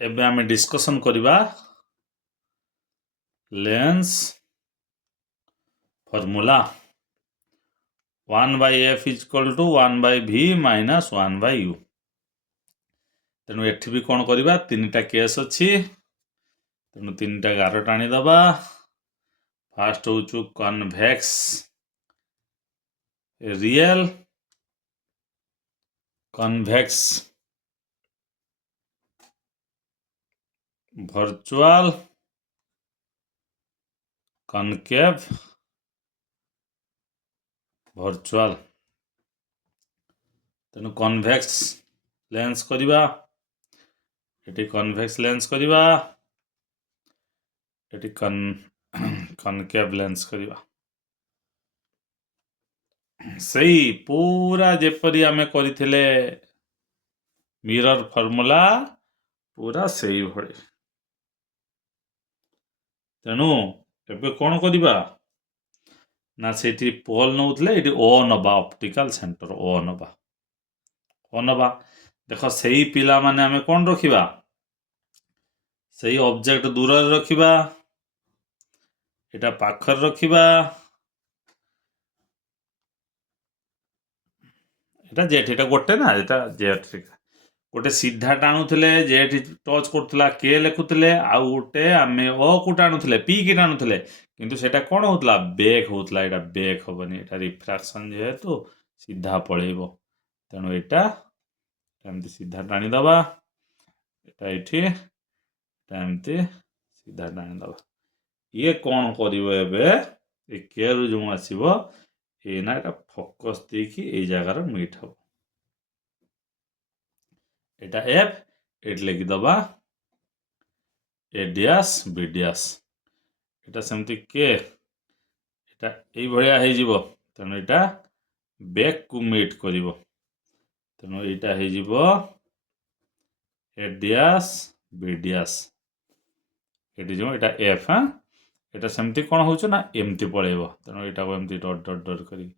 एबे आमे डिस्कशन करिबा lens formula 1/f = 1/v - 1/u। तेणु एठी भी कौन करिबा तीनटा केस अछि तेणु तीनटा गार टाणी दबा। फास्ट होचु convex real convex virtual concave virtual. तेणु कन्वेक्स लेंस करिबा एटी कन्वेक्स लेंस करिबा एटी कनकेव लेंस करिबा। सही पूरा जेपरी आमे करिथिले मिरर फॉर्मूला पूरा सही भଳି। तेणु एबे कौन करिबा ना सेठी पोल नउथले एटी ओ नबा ऑप्टिकल सेंटर ओ नबा देखो सही पिला माने आमे कौन रखिबा सही ऑब्जेक्ट दूर रखिबा एटा पाखर रखिबा एटा जेठ एटा गोटे ना एटा जेठ गोटे सीधा टाणुथिले जेठ टच करथला के लेखुथिले आउ गोटे आमे ओ को टाणुथिले पी की टाणुथिले किंतु सेटा कोन होतला बेक होतला एटा बेक होबनी एटा रिफ्रैक्शन जेहेतु सीधा पळेइबो तेणु एटा एमती सीधा टाणी दबा एटा एठी एमती सीधा टाणी दबा। ये कौन करिवो एबे ए के रु जो आसीबो ए ना एटा फोकस देखि ए जगार मीट हो एटा एफ एट लेखि दबा ए डैश बी डैश एटा सेमती के एटा एई भलिया हे जिवो तेणु एटा बैक को मीट करिवो तेणु एटा हे जिवो ए डैश बी डैश एटी जो एटा एफ हां एटा सेमती कोन होचो ना एमती पळेइबो तेणु एटा को एमती डॉट डॉट डॉट करी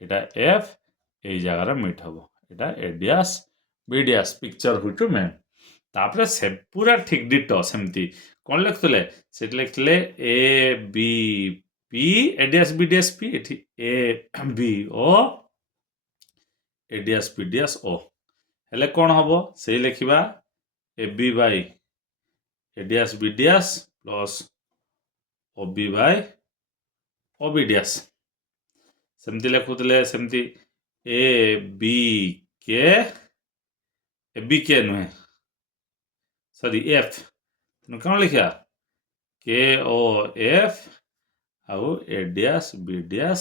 एटा एफ एई जगार मीट हबो एटा A dash B dash picture होचो में तापरे से पूरा ठीक डिटो सेमती कोन लेखथले सेट लेखथले A B P A dash B dash P एठी A B O A dash B dash O हेले कोन हबो सेही लेखिबा A B by A dash B dash plus O B by O B dash सेमती लेखुथले सेमती ए बी के नुहे सॉरी एफ तेणु कौन लिखा के ओ एफ आउ A dash B dash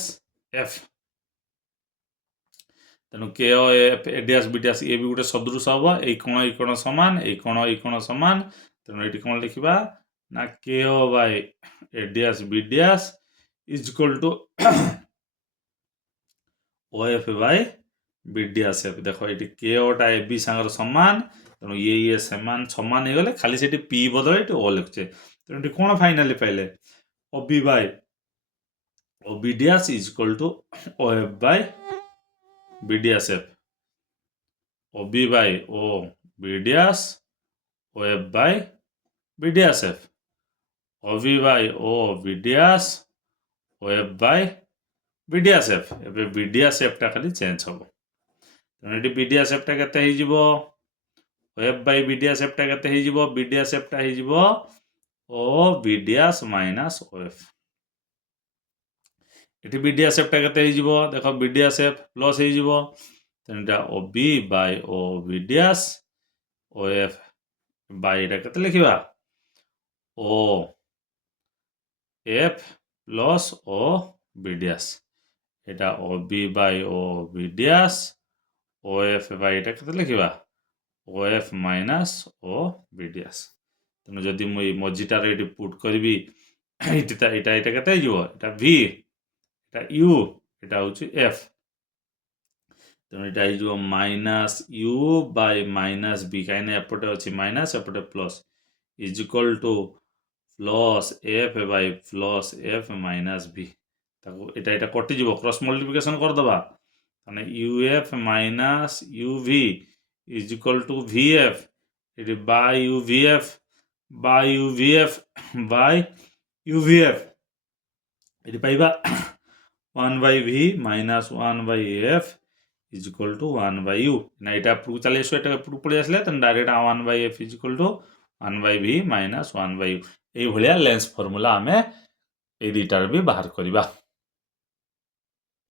F तेणु के O F A dash B dash A भी गोटे सदृश हम एई कोण समान एई कोण समान तेणु एटी कौन लिखिबा ना के O by A dash B dash is equal to O F by B dash F देखो ये के ओटा ए बी सांगर समान तेणु ये समान समान हो गले खाली सेठी पी बदल ये ओ लिखुचे तेणु कौन फाइनाली पाइले O B by O B dash is equal to O F by B dash F O B by O B dash O F by B dash F O B by O B dash O F by B dash F एबे B dash F टा खाली change हबो तेणु eighty B dash F टा केते हे जिवो O F by B dash F टा केते हे जिवो बी डैश एफ टा हे जिवो O B dash minus O F एटी बी डैश एफ टा केते हे जिवो देखो बी डैश एफ प्लस हे जिवो तेणु एटा O B by O B dash O F by एटा केते लिखिबा O F plus O B dash एटा O B by O B dash O F by एटा केते लिखिबा O F minus O B dash तेणु जदि मु ए मझिटार एटी पुट करबी एटा एटा एटा केते जिवो एटा v एटा u एटा होची f तेणु एटा हे जिवो minus u by minus b काइने एपटे अछि माइनस एपटे plus is equal to plus f by plus f minus b ताको एटा एटा कटि जिवो क्रॉस मल्टिप्लिकेशन कर दबा तने uf minus uv is equal to vf ଏଠି ବାଇ ୟୁଭିଏଫ୍ ବାଇ ୟୁଭିଏଫ୍ ବାଇ ୟୁଭିଏଫ୍ ଏଠି ପାଇବା 1/v minus 1/f is equal to 1/u না এটা এপটুকু চালে এসো এটা এপটুকু পড়ে আসলে তাহলে direct 1/f is equal to 1/v minus 1/u এইভଳିଆ ଲେନ୍ସ ଫର୍ମୁଲା ଆମେ এই দুইটার ବି ବାହାର କରିବା